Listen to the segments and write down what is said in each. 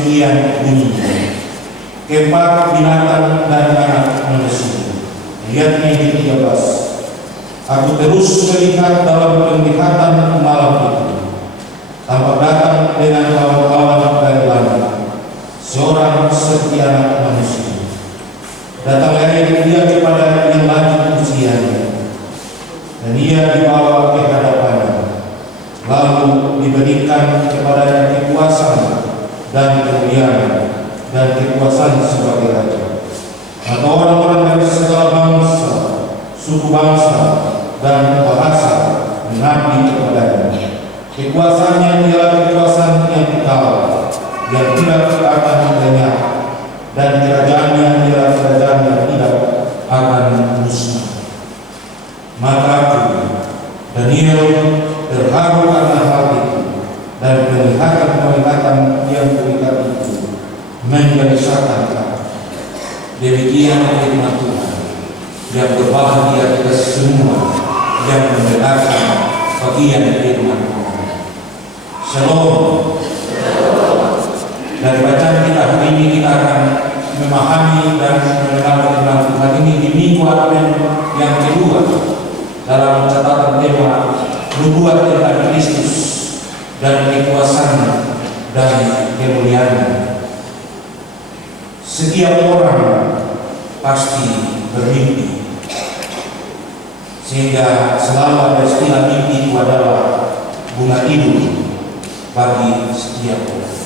demikian bunyinya. Keempat binatang dan anak manusia. Ayatnya yang ke-13. Aku terus melihat dalam penglihatan malam itu, tampak datang dengan kawan-kawan dari langit, seorang seperti anak manusia. Datanglah dia kepada yang lanjut usianya, dan ia dibawa ke hadapannya, lalu diberikan kepada kekuasaan dan kemuliaan dan kekuasaan sebagai raja. Maka orang-orang dari segala bangsa, suku bangsa, dan bahasa mengabdi kepadanya. Kekuasaannya ialah kekuasaan yang kekal, yang tidak akan lenyap, dan kerajaannya ialah kerajaan yang tidak akan musnah. Maka aku, Daniel, terharu karena hal itu, dan penglihatan-penglihatan yang kulihat itu mengelisahkan aku. Demikian firman Tuhan, yang berbahagia kita semua yang mendengarkan bagian firman Tuhan. Shalom. Dari bacaan kita hari ini kita akan memahami dan mengenal firman Tuhan ini di minggu Advent yang kedua dalam catatan tema nubuat tentang Kristus dan kekuasaan dan kemuliaan. Setiap orang pasti bermimpi, sehingga selalu ada istilah mimpi itu adalah bunga tidur bagi setiap orang.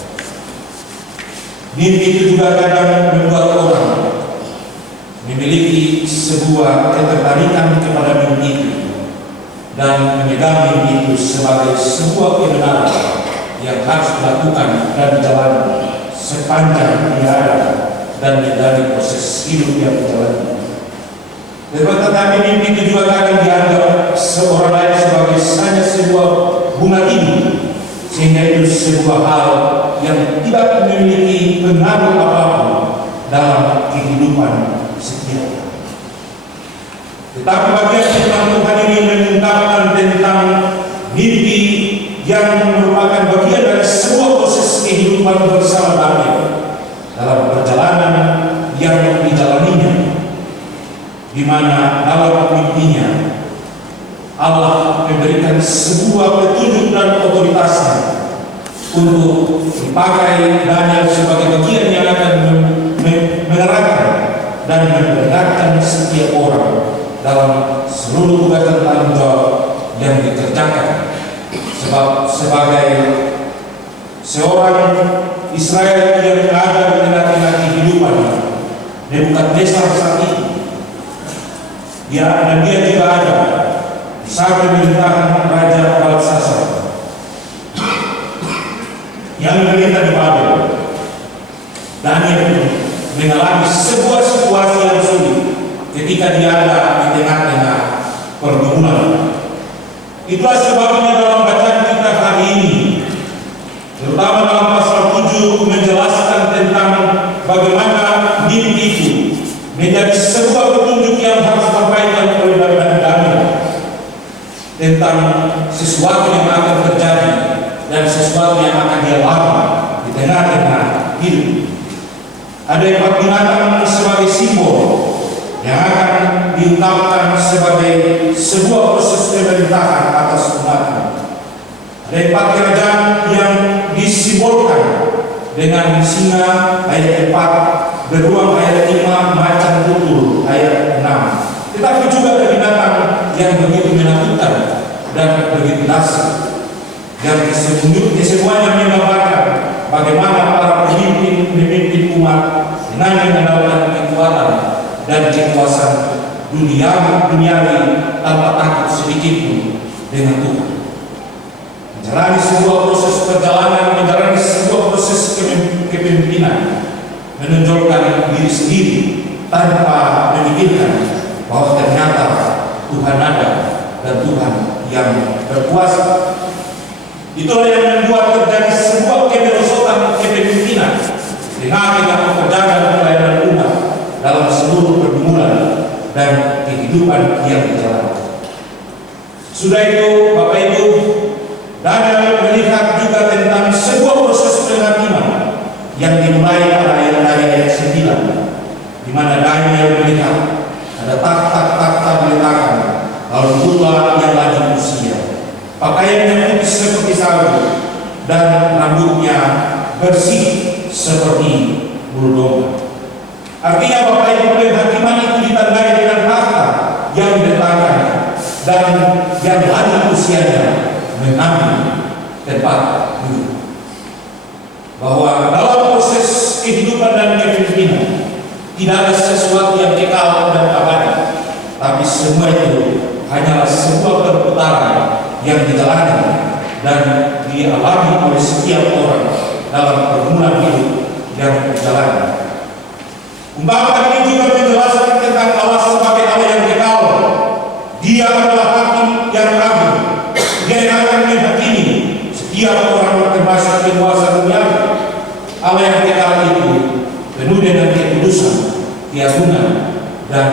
Mimpi itu juga kadang membuat orang memiliki sebuah ketertarikan kepada mimpi itu dan memegang mimpi itu sebagai sebuah kebenaran yang harus dilakukan dan dijalani sepanjang dia ada dan menjalani proses hidup yang dijalani. Tetapi mimpi itu juga kadang dianggap seorang lain sebagai hanya sebuah bunga tidur, sehingga itu sebuah hal yang tidak memiliki pengaruh apapun dalam kehidupan setiap orang. Tetapi bagian firman Tuhan ini mengungkapkan tentang mimpi yang merupakan bagian dari sebuah proses kehidupan bersama Daniel dalam perjalanan yang dijalaninya, di mana dalam mimpinya Allah memberikan sebuah petunjuk dan otoritasnya untuk dipakai Daniel sebagai bagian yang akan menerangkan dan membenarkan setiap orang dalam seluruh tugas dan tanggung jawab yang dikerjakan. Sebab sebagai seorang Israel yang ada di tengah-tengah kehidupan Nebukadnezar saat ini, dan dia juga ada di saat pemerintahan Raja Belshazzar yang memerintah di Babel. Daniel mengalami sebuah situasi yang sulit ketika dia ada di tengah-tengah pergumulan. Itulah sebabnya dalam bacaan kita hari ini, terutama dalam pasal 7, menjelaskan tentang bagaimana mimpi itu menjadi sebuah petunjuk yang harus disampaikan oleh Daniel tentang sesuatu yang akan terjadi dan sesuatu yang akan dia alami di tengah-tengah hidup. Ada 4 binatang sebagai simbol yang akan diungkapkan sebagai sebuah proses pemerintahan atas umatnya. Ada 4 kerajaan yang disimbolkan dengan singa ayat 4, beruang ayat 5, macan tutul ayat 6. Tetapi juga ada binatang yang begitu menakutkan dan begitu dahsyat, yang kesemuanya menggambarkan bagaimana para pemimpin umat dengan mengandalkan kekuatan dan kekuasaan duniawi tanpa takut sedikit pun dengan Tuhan. Menjalani sebuah proses perjalanan, menjalani sebuah proses kepemimpinan, menonjolkan diri sendiri tanpa memikirkan bahwa ternyata Tuhan ada dan Tuhan yang berkuasa. Itulah yang membuat terjadi sebuah kemerosotan kepemimpinan dengan pekerjaan dan pelayanan umat dalam seluruh pergumulan dan kehidupan yang dijalani. Sudah itu, Bapak Ibu, Daniel melihat juga tentang sebuah proses penghakiman yang bersih seperti bulu domba. Artinya Bapak Ibu, penghakiman itu ditandai dengan harta yang diletakkan dan yang lanjut usianya mengambil tempat duduk. Bahwa dalam proses kehidupan dan kepemimpinan tidak ada sesuatu yang kekal dan abadi, tapi semua itu hanyalah sebuah perputaran yang dijalani dan dialami oleh setiap orang dalam pergumulan hidup yang dijalani. Ungkapan ini juga menjelaskan tentang Allah sebagai Allah yang kekal. Dia adalah hakim yang agung. Dia yang akan menghakimi setiap orang termasuk penguasa dunia. Allah yang kekal itu penuh dengan kekudusan, keagungan, dan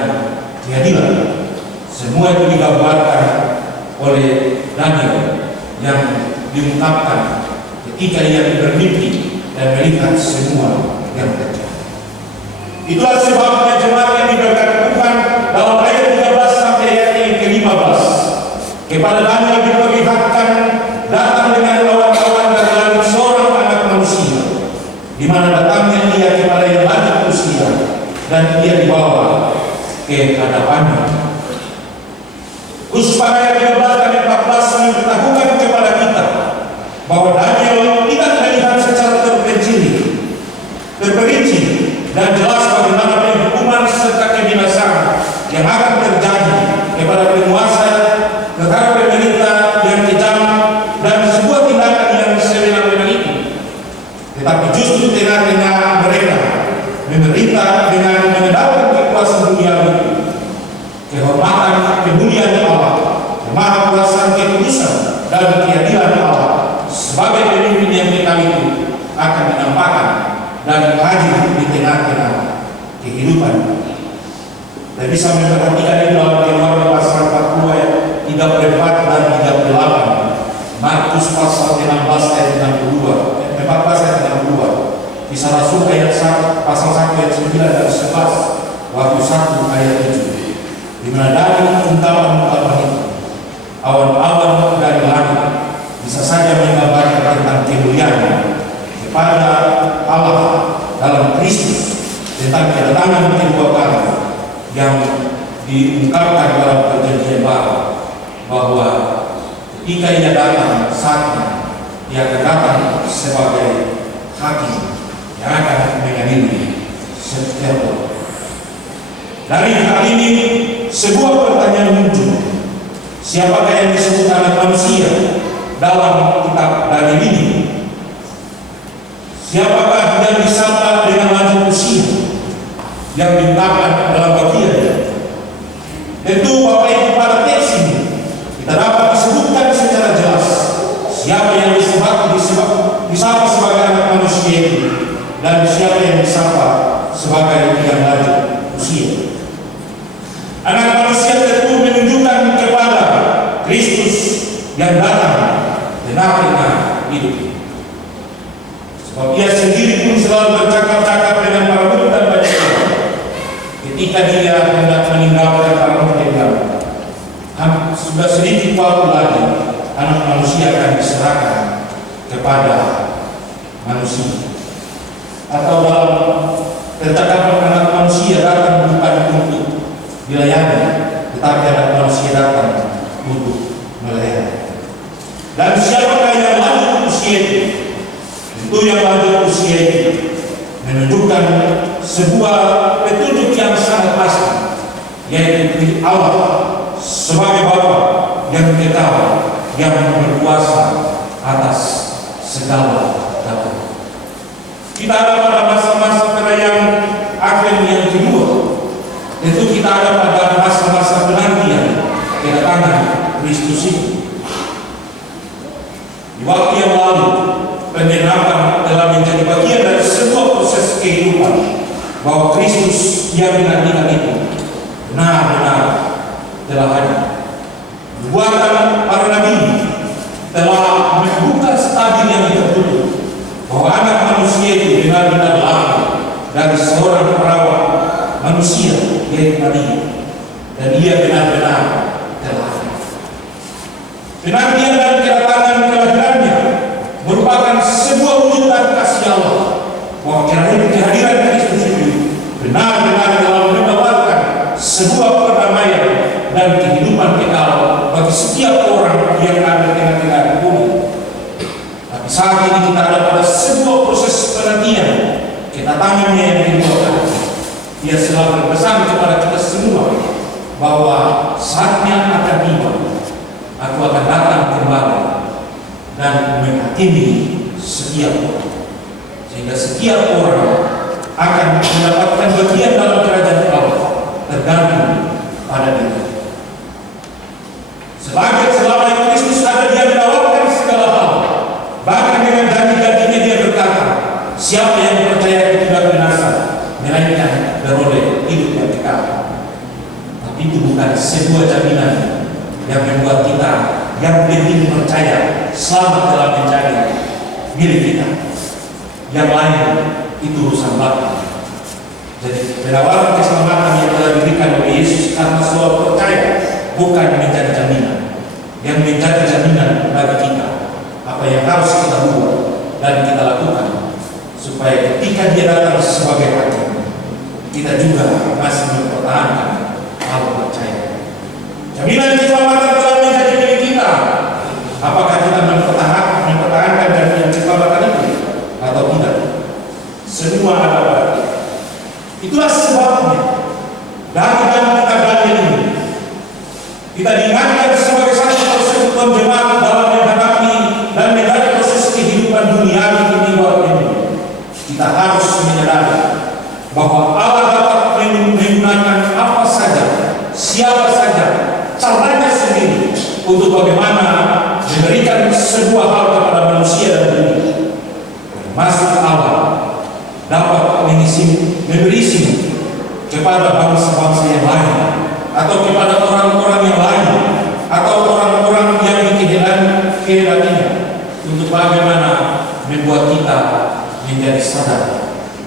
keadilan. Semua itu digambarkan oleh Daniel yang diungkapkan ketika ia bermimpi dan melihat semua yang terjadi. Itulah sebabnya jemaat yang diberkati Tuhan dalam ayat 13 sampai ayat yang ke-15. Kepada Daniel diperlihatkan datang dengan awan-awan dari langit seorang anak manusia, di mana datangnya ia kepada yang lanjut usia, dan ia dibawa ke hadapannya. Khusus pada ayat 13 dan 14 memberitahukan kepada kita bahwa Daniel tidak melihat secara terperinci dan jelas bagaimana hukuman serta kebinasaan yang akan terjadi kepada penguasa, kepada pemerintah yang kejam, dan sebuah tindakan yang sewenang-wenang itu. Tetapi justru tengah-tengah mereka memerintah dengan mengendalikan kekuasaan dunia itu, kehormatan kemuliaan Allah, kemahakuasaan kekudusan dan keadilan Allah sebagai pemimpin yang kekal itu akan dinampakkan dan hadir di tengah-tengah kehidupan. Dan bisa memperhatikan di dalam Keluaran pasal 40 ayat 34 dan 38, Markus pasal 16 ayat 62, 14 ayat 62, Kisah Rasul ayat 1, pasal 1 ayat 9 dan 11, Wahyu 1 ayat 7, di mana dari ungkapan-ungkapan itu, awan-awan dari langit bisa saja menggambarkan tentang kemuliaan kepada Allah dalam Kristus, tentang kedatangan kedua kali yang diungkapkan dalam Perjanjian Baru, bahwa ketika ia datang saatnya ia akan datang sebagai hakim yang akan mengadili setiap orang. Dari hal ini sebuah pertanyaan muncul: siapakah yang disebut anak manusia dalam kitab Daniel ini? Siapakah yang disapa dengan lanjut usia yang diungkapkan dalam bagian? Tentu Bapak Ibu, pada teks ini kita dapat disebutkan secara jelas siapa yang disapa sebagai anak manusia itu dan siapa yang disapa sebagai yang lanjut usia. Anak manusia tentu menunjukkan kepada Kristus yang datang tengah-tengah hidup. Sebab ia sendiri pun selalu bercakap-cakap dengan para murid dan banyak orang. Ketika dia hendak meninggalkan para tinggal, sudah sedikit waktu lagi anak manusia akan diserahkan kepada manusia. Atau dalam percakapan anak manusia datang bukan untuk dilayani, tetapi anak manusia datang untuk melayani. Dan siapakah yang lanjut usia itu? Tentu yang lanjut usia itu menunjukkan sebuah petunjuk yang sangat pasti, yaitu Allah sebagai Bapa yang kekal, yang berkuasa atas segala dakwah. Kita ada pada masa-masa perayaan Advent yang kedua. Tentu kita ada pada masa-masa penantian kedatangan Kristus itu. Di waktu yang lalu, pengenapan telah menjadi bagian dari sebuah proses kehidupan, bahwa Kristus yang dinantikan itu benar-benar telah hadir. Buatan para nabi telah membuka stadium yang tertutup, bahwa anak manusia itu benar-benar lahir dari seorang perawat manusia, yaitu Maria, dan ia benar-benar telah hadir. Penantian dan kedatangan kelahirannya merupakan sebuah wujudan kasih Allah bahwa kehadiran Kristus itu benar-benar dalam menawarkan sebuah perdamaian dan kehidupan kekal bagi setiap orang yang ada di tengah-tengah bumi. Tapi saat ini kita ada pada sebuah proses penantian kedatangannya yang kedua kali. Dia selalu berpesan kepada kita semua bahwa saatnya akan tiba. Aku akan datang kembali dan menghakimi setiap orang, sehingga setiap orang akan mendapatkan bagian dalam kerajaan Allah tergantung pada diri. Selama Kristus ada, dia menawarkan segala hal. Bahkan dengan janji-janjinya dia berkata, siapa yang percaya tidak binasa, melainkan beroleh hidup yang kekal. Tapi itu bukan sebuah jaminan yang membuat kita yang penting percaya selamat dalam menjadi milik kita. Yang lain itu urusan belakang. Jadi penawaran keselamatan yang telah diberikan oleh Yesus karena soal percaya bukan menjadi jaminan. Yang menjadi jaminan bagi kita apa yang harus kita buat dan kita lakukan supaya ketika dia datang sebagai hakim, kita juga masih mempertahankan hal percaya. Jaminan keselamatan telah menjadi milik kita. Apakah kita mempertahankan jaminan keselamatan itu atau tidak? Semua ada pada kita. Itulah sebabnya dari kita kali ini kita diingatkan sebagai satu proses penjemaat dalam menghadapi dan menjalani proses kehidupan dunia ini luar ini. Kita harus menyadari bahwa Allah dapat menggunakan apa saja, siapa saja, caranya sendiri untuk bagaimana memberikan sebuah hal kepada manusia dan dunia. Termasuk Allah dapat memberi sini kepada bangsa-bangsa yang lain, atau kepada orang-orang yang lain, atau orang-orang yang dikehendaki untuk bagaimana membuat kita menjadi sadar,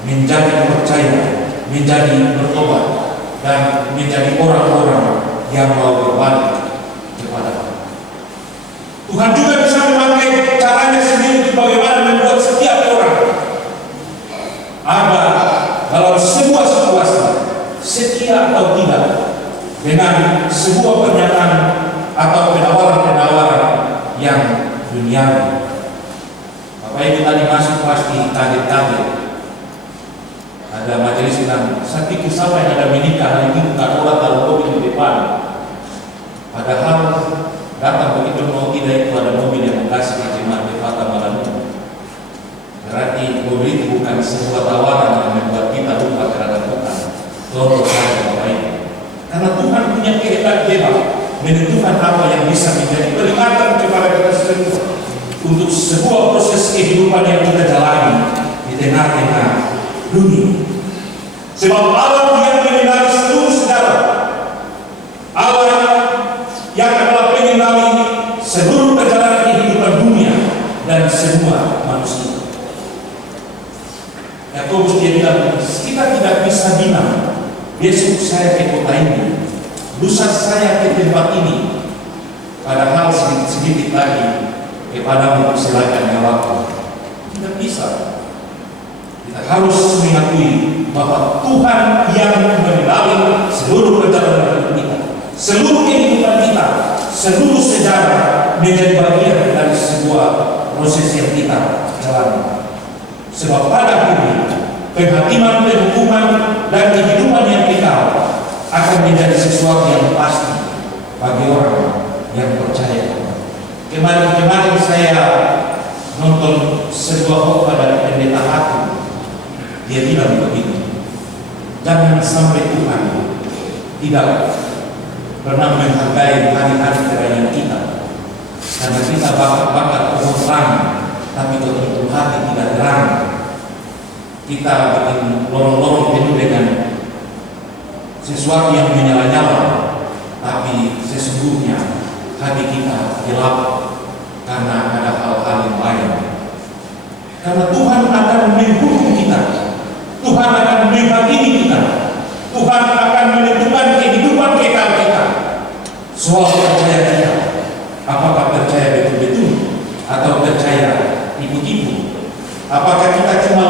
menjadi percaya, menjadi bertobat, dan menjadi orang-orang yang mau berbalik kepada Allah. Tuhan juga bisa memakai caranya sendiri untuk bagaimana membuat setiap orang ada dalam sebuah situasi, setia atau tidak, dengan sebuah pernyataan atau penawaran-penawaran yang duniawi. Bapak Ibu tadi masuk pasti kaget-kaget. Ada majelis bilang, saya pikir siapa yang ada menikah hari ini bukan orang taruh mobil di depan. Padahal datang begitu mau tidak itu ada mobil yang kasih jemaat di Fata malam ini. Berarti mobil itu bukan sebuah tawaran yang membuat kita lupa terhadap Tuhan. Contoh saja Bapak Ibu. Karena Tuhan punya kehendak bebas menentukan apa yang bisa menjadi peringatan kepada kita semua untuk sebuah proses kehidupan yang kita jalani di tengah-tengah dunia. Sebab Allah yang mengenali seluruh sejarah, Allah yang adalah pengenali seluruh perjalanan kehidupan dunia dan semua manusia. Yakobus dia bilang, kita tidak bisa bilang besok saya ke kota ini, lusa saya ke tempat ini, padahal sedikit-sedikit lagi kepadamu silakan nyawaku. Tidak bisa. Kita harus mengakui bahwa Tuhan yang mengenali seluruh perjalanan hidup kita, seluruh kehidupan kita, seluruh sejarah menjadi bagian dari sebuah proses yang kita jalani. Sebab pada akhirnya penghakiman, penghukuman, dan kehidupan yang kekal akan menjadi sesuatu yang pasti bagi orang yang percaya. Kemarin saya nonton sebuah khotbah dari pendeta Hakim. Dia bilang begini, jangan sampai Tuhan tidak pernah menghargai hari-hari kerahian kita, karena kita bakar pohon terang, tapi betul hati tidak terang. Kita bikin lorong-lorong penuh dengan sesuatu yang menyala-nyala, tapi sesungguhnya hati kita gelap karena ada hal-hal yang lain. Karena Tuhan akan menghukum kita, Tuhan akan menghakimi kita, Tuhan akan menentukan kehidupan kekal kita. Soal percaya kita, apakah percaya betul-betul atau percaya tipu-tipu? Apakah kita cuma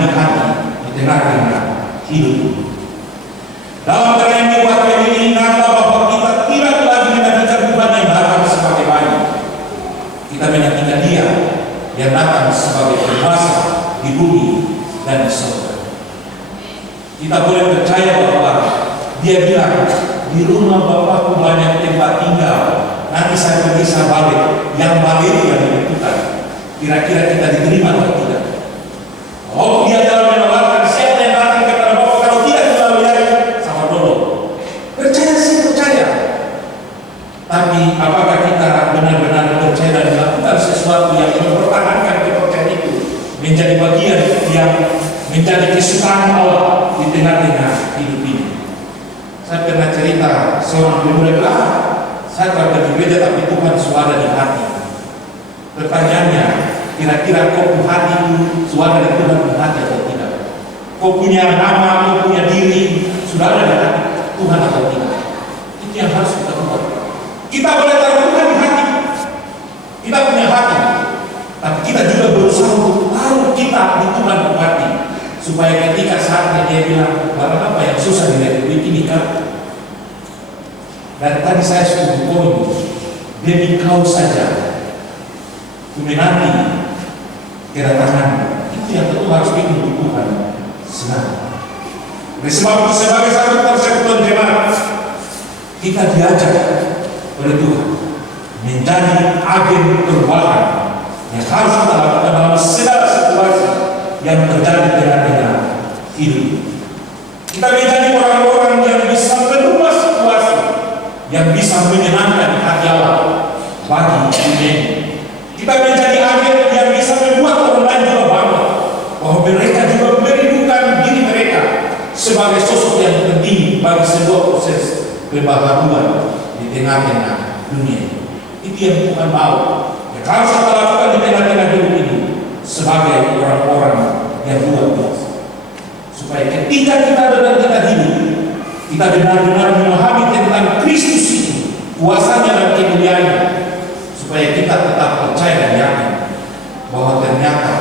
di hati di tengah-tengah hidup. Dalam perayaan Kebaktian ini ingatlah bahwa kita tidak lagi menantikan Tuhan yang datang sebagai bayi. Kita menantikan Dia yang datang sebagai penguasa di bumi dan di surga. Kita boleh percaya bahwa Dia bilang, di rumah Bapakku banyak tempat tinggal, nanti saya bisa balik. Yang balik yang menentukan kira-kira kita diterima atau tidak. Oh, Dia dalam menawarkan siapa yang datang kepada Bapa, kalau tidak kita lihat sama dulu. Percaya sih percaya. Tapi apakah kita benar-benar percaya dan melakukan sesuatu yang mempertahankan kepercayaan itu menjadi bagian yang menjadi kesukaan Allah di tengah-tengah hidup ini? Saya pernah cerita seorang pemuda bilang, saya berada di gereja tapi Tuhan suara di hati. Pertanyaannya, kira-kira kau hati itu suara dari Tuhan di hati atau tidak? Kau punya nama, kau punya diri, sudah ada di hati Tuhan atau tidak? Itu yang harus kita buat. Kita boleh taruh Tuhan di hati, kita punya hati, tapi kita juga berusaha untuk taruh kita di Tuhan di hati, supaya ketika saatnya Dia bilang, barang apa yang susah dilihat duit ini kan? Dan tadi saya sudah poin, demi kau saja ku menanti kedatangan. Itu yang tentu harus bikin Tuhan senang. Oleh sebab itu sebagai satu persekutuan jemaat, kita diajak oleh Tuhan menjadi agen perubahan yang harus kita lakukan dalam segala situasi yang terjadi tengah-tengah hidup. Kita menjadi orang-orang yang bisa merubah situasi, yang bisa menyenangkan hati Allah bagi dunia. Kita menjadi agen yang bisa membuat orang lain juga bangga bahwa mereka juga merindukan diri mereka sebagai sosok yang penting bagi sebuah proses pembaharuan di tengah-tengah dunia. Itu yang Tuhan mau. Yang harus kita lakukan di tengah-tengah hidup ini sebagai orang-orang yang luar biasa. Supaya ketika kita benar-benar hidup, kita benar-benar memahami tentang Kristus itu, kuasanya dan kemuliaannya, supaya kita tetap percaya dan yakin bahwa ternyata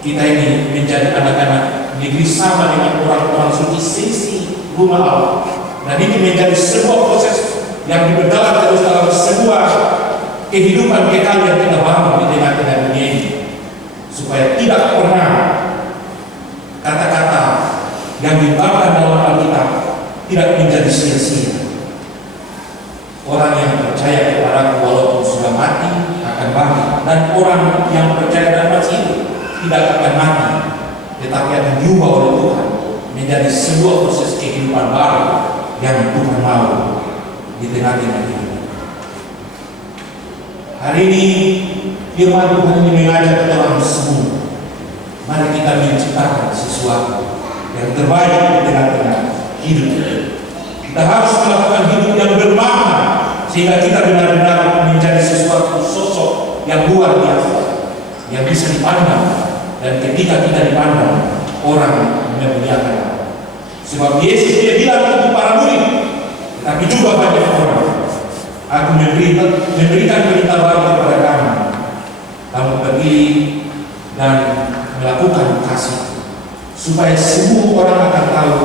kita ini menjadi anak-anak negeri sama dengan orang-orang suci sisi rumah Allah. Dan ini menjadi sebuah proses yang berjalan terus dalam sebuah kehidupan kekal yang kita bangun di tengah-tengah dunia ini, supaya tidak pernah kata-kata yang diungkapkan dalam Alkitab tidak menjadi sia-sia. Orang yang percaya kepada walaupun sudah mati akan bangkit, dan orang yang percaya dan masih hidup tidak akan mati, tetapi akan diubah oleh Tuhan menjadi sebuah proses kehidupan baru yang Tuhan mau di tengah-tengah hidup. Hari ini firman Tuhan ini mengajak kita orang semua, mari kita menciptakan sesuatu yang terbaik di tengah-tengah hidup. Kita harus melakukan hidup yang bermakna sehingga kita benar-benar menjadi sesuatu sosok yang luar biasa, yang bisa dipandang, dan ketika kita dipandang orang memuliakan. Sebab Yesus Dia bilang untuk para murid, tapi juga banyak orang, aku memberikan berita baru kepada kamu, kamu pergi dan melakukan kasih, supaya semua orang akan tahu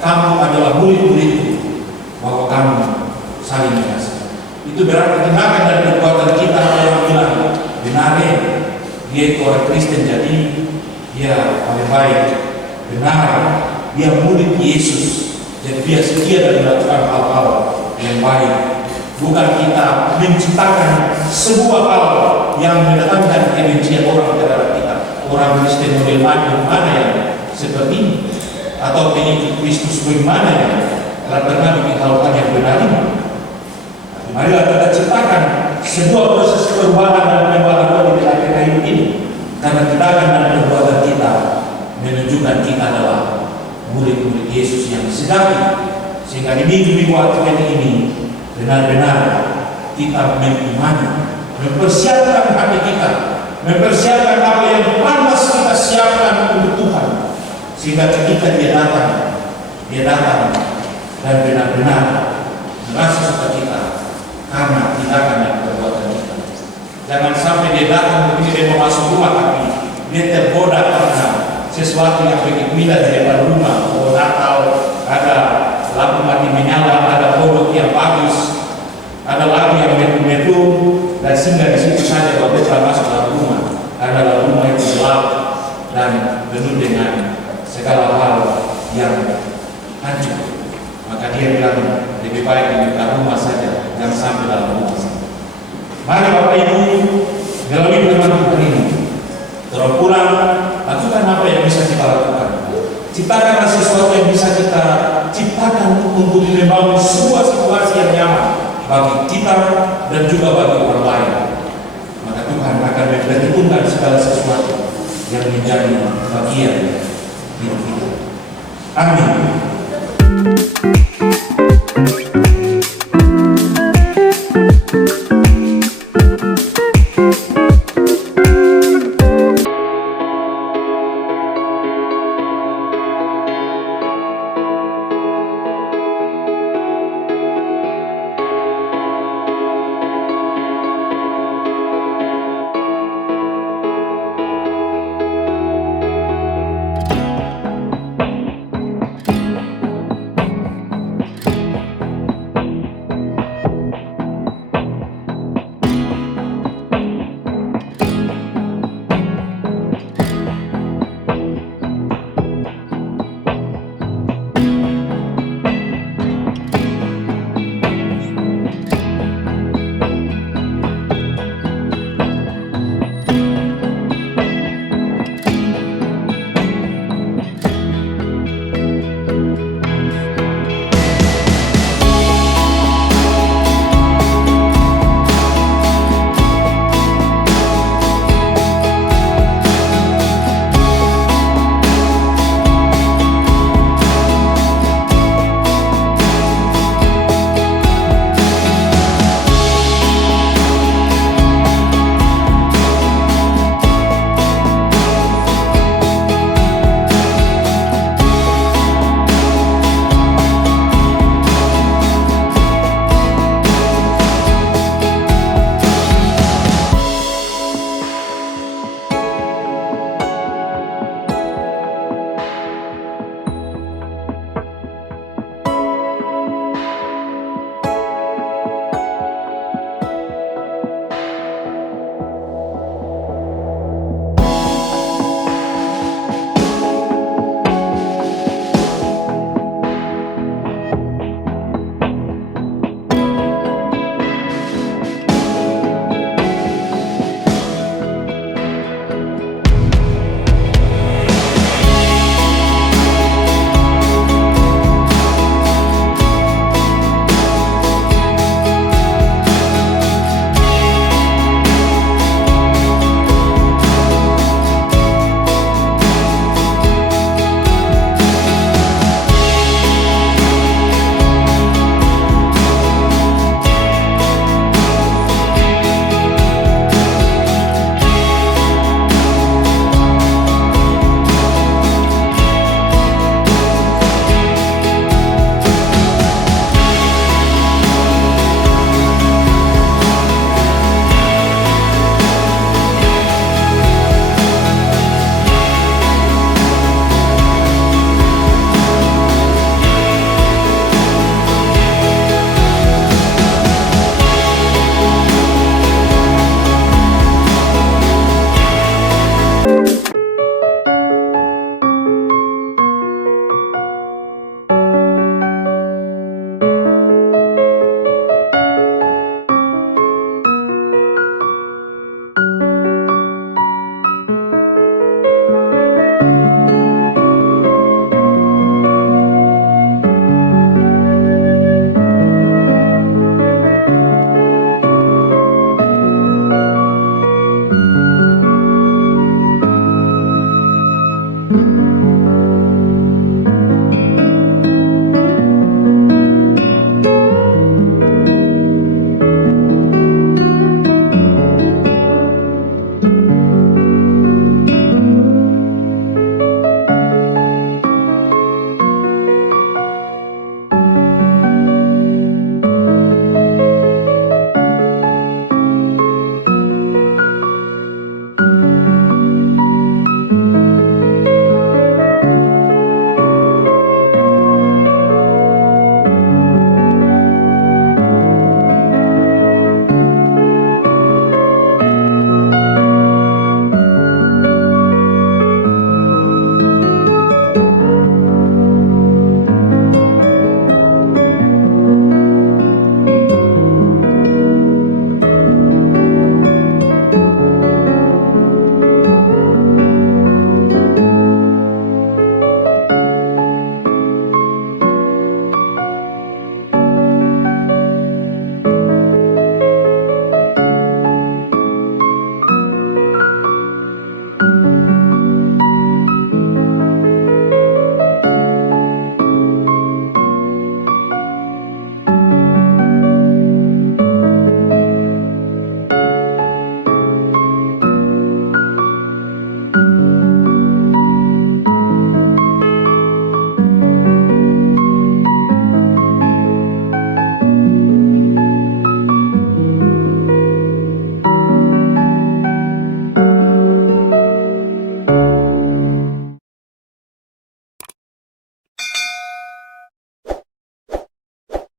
kamu adalah murid-muridku, bahwa kamu saling mengasihi. Itu berarti tindakan dan perbuatan kita. Orang bilang benar dia itu orang Kristen, jadi dia paling baik. Benar dia murid Yesus, jadi dia setia dan melakukan hal-hal yang baik. Bukan kita menciptakan sebuah hal yang mendatangkan kebencian orang terhadap kita. Orang Kristen model mana yang seperti ini, atau pengikut Kristus bagaimana yang telah pernah bikin hal-hal yang benar ini. Tapi marilah kita ciptakan sebuah proses perubahan dan pembaharuan di tengah-tengah hidup ini, karena tindakan dan perbuatan kita menunjukkan kita adalah murid-murid Yesus yang sejati. Sehingga di minggu-minggu Advent ini benar-benar kita mengimani, mempersiapkan hati kita, mempersiapkan apa yang pantas kita siapkan untuk Tuhan, sehingga ketika Dia datang dan benar-benar merasa sukacita karena tindakan dan perbuatan kita. Jangan sampai Dia datang begitu Dia mau masuk rumah, tapi Dia tergoda karena sesuatu yang begitu indah di depan rumah, pohon Natal, ada lampu mati menyala, ada pondok yang bagus, ada lagu yang metu-metu, dan singgah di situ saja kalau kita masuk dalam rumah. Adalah rumah yang gelap dan penuh dengan segala hal yang hancur. Maka dia bilang lebih baik di rumah saja, jangan sampai dalam rumah saja. Mari Bapak Ibu melalui firman Tuhan ini terus pulang, lakukan apa yang bisa kita lakukan. Ciptakanlah sesuatu yang bisa kita ciptakan untuk membangun sebuah situasi yang nyaman bagi kita dan juga bagi orang lain. Maka Tuhan akan memperhitungkan segala sesuatu yang menjadi bagian hidup kita. Amin.